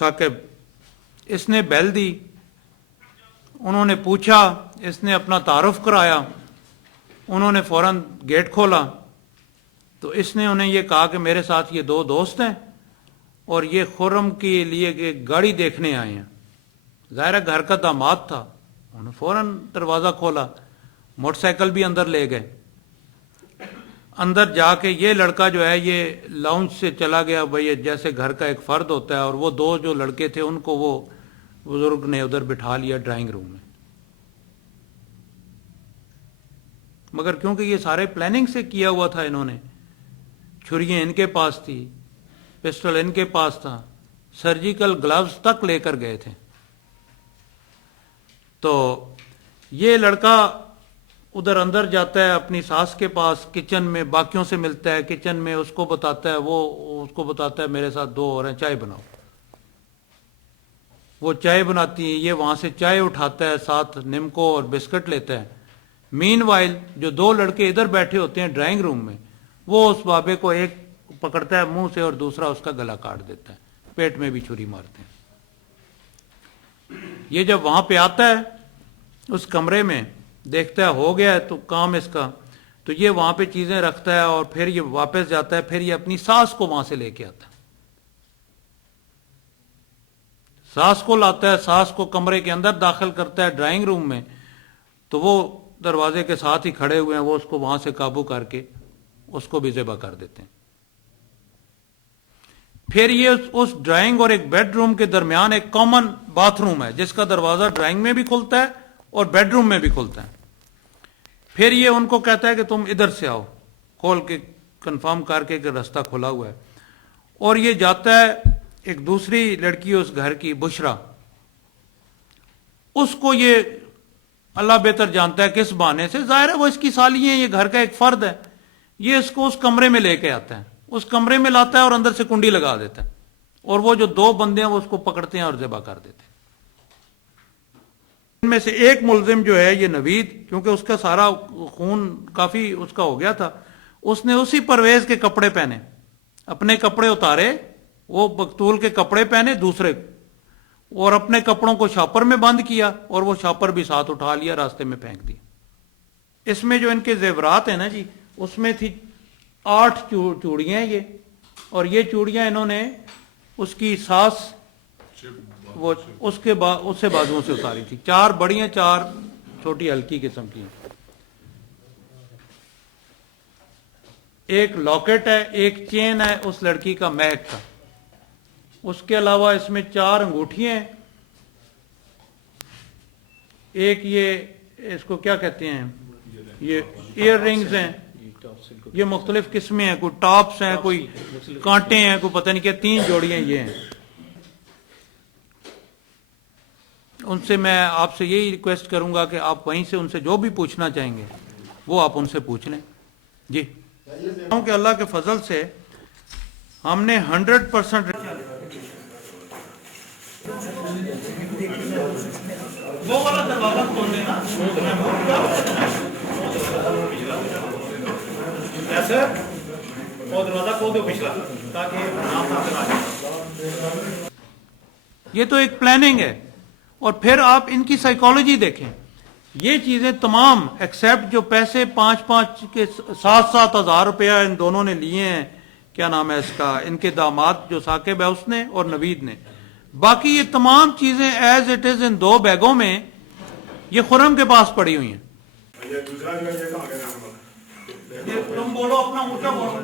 ثاقب، اس نے بیل دی، انہوں نے پوچھا، اس نے اپنا تعارف کرایا، انہوں نے فوراً گیٹ کھولا تو اس نے انہیں یہ کہا کہ میرے ساتھ یہ دو دوست ہیں اور یہ خرم کے لیے کہ گاڑی دیکھنے آئے ہیں۔ ظاہر ہے گھر کا داماد تھا، انہوں نے فوراً دروازہ کھولا، موٹر سائیکل بھی اندر لے گئے۔ اندر جا کے یہ لڑکا جو ہے یہ لاؤنج سے چلا گیا، بھائی جیسے گھر کا ایک فرد ہوتا ہے، اور وہ دو جو لڑکے تھے ان کو وہ بزرگ نے ادھر بٹھا لیا ڈرائنگ روم میں۔ مگر کیونکہ یہ سارے پلاننگ سے کیا ہوا تھا، انہوں نے چھریاں ان کے پاس تھی، پسٹل ان کے پاس تھا، سرجیکل گلوز تک لے کر گئے تھے۔ تو یہ لڑکا ادھر اندر جاتا ہے اپنی ساس کے پاس، کچن میں باقیوں سے ملتا ہے، کچن میں اس کو بتاتا ہے، وہ اس کو بتاتا ہے میرے ساتھ دو اور ہیں، چائے بناؤ۔ وہ چائے بناتی ہیں، یہ وہاں سے چائے اٹھاتا ہے، ساتھ نمکو اور بسکٹ لیتا ہے۔ مین وائل جو دو لڑکے ادھر بیٹھے ہوتے ہیں ڈرائنگ روم میں، وہ اس بابے کو ایک پکڑتا ہے منہ سے اور دوسرا اس کا گلا کاٹ دیتا ہے، پیٹ میں بھی چھری مارتے ہیں۔ یہ جب وہاں پہ آتا ہے اس کمرے میں، دیکھتا ہے ہو گیا ہے تو کام اس کا، تو یہ وہاں پہ چیزیں رکھتا ہے اور پھر یہ واپس جاتا ہے، پھر یہ اپنی ساس کو وہاں سے لے کے آتا ہے، ساس کو لاتا ہے، ساس کو کمرے کے اندر داخل کرتا ہے ڈرائنگ روم میں، تو وہ دروازے کے ساتھ ہی کھڑے ہوئے ہیں، وہ اس کو وہاں سے قابو کر کے اس کو بھی ذبح کر دیتے ہیں۔ پھر یہ اس ڈرائنگ اور ایک بیڈ روم کے درمیان ایک کامن باتھ روم ہے جس کا دروازہ ڈرائنگ میں بھی کھلتا ہے اور بیڈ روم میں بھی کھلتا ہے۔ پھر یہ ان کو کہتا ہے کہ تم ادھر سے آؤ، کھول کے کنفرم کر کے کہ راستہ کھلا ہوا ہے، اور یہ جاتا ہے ایک دوسری لڑکی اس گھر کی، بشرا، اس کو یہ اللہ بہتر جانتا ہے کس بہانے سے، ظاہر ہے وہ اس کی سالی ہے، یہ گھر کا ایک فرد ہے، یہ اس کو اس کمرے میں لے کے آتا ہے، اس کمرے میں لاتا ہے اور اندر سے کنڈی لگا دیتا ہے، اور وہ جو دو بندے ہیں وہ اس کو پکڑتے ہیں اور ذبح کر دیتے ہیں۔ ان میں سے ایک ملزم جو ہے یہ نوید، کیونکہ اس کا سارا خون کافی اس کا ہو گیا تھا، اس نے اسی پرویز کے کپڑے پہنے، اپنے کپڑے اتارے، وہ مقتول کے کپڑے پہنے دوسرے، اور اپنے کپڑوں کو شاپر میں بند کیا اور وہ شاپر بھی ساتھ اٹھا لیا، راستے میں پھینک دیا۔ اس میں جو ان کے زیورات ہیں نا جی، اس میں تھی 8 چوڑیاں یہ، اور یہ چوڑیاں انہوں نے اس کی ساس وہ اس سے بازوؤں سے اتاری تھی، 4 بڑی ہیں، 4 چھوٹی ہلکی قسم کی ہیں۔ ایک لاکٹ ہے، ایک چین ہے اس لڑکی کا مہک کا، اس کے علاوہ اس میں 4 انگوٹھیاں ہیں، ایک یہ اس کو کیا کہتے ہیں، یہ ایئر رنگز ہیں، یہ مختلف قسمیں ہیں، کوئی ٹاپس ہیں، کوئی کانٹے ہیں، کوئی پتہ نہیں کیا، 3 جوڑیاں یہ ہیں۔ ان سے میں آپ سے یہی ریکویسٹ کروں گا کہ آپ وہیں سے ان سے جو بھی پوچھنا چاہیں گے وہ آپ ان سے پوچھ لیں۔ جی کہ اللہ کے فضل سے ہم نے 100% وہ والا دروازہ کھول دینا ایسے، وہ دروازہ کھول دو پچھلا تاکہ یہ تو ایک پلاننگ ہے۔ اور پھر آپ ان کی سائیکالوجی دیکھیں، یہ چیزیں تمام ایکسیپٹ جو پیسے 5-5 کے 7-7 ہزار روپیہ ان دونوں نے لیے ہیں، کیا نام ہے اس کا، ان کے داماد جو ثاقب ہے اس نے اور نوید نے، باقی یہ تمام چیزیں ایز اٹ از ان 2 بیگوں میں یہ خرم کے پاس پڑی ہوئی ہیں۔ تم بولو اپنا اونچا بولو۔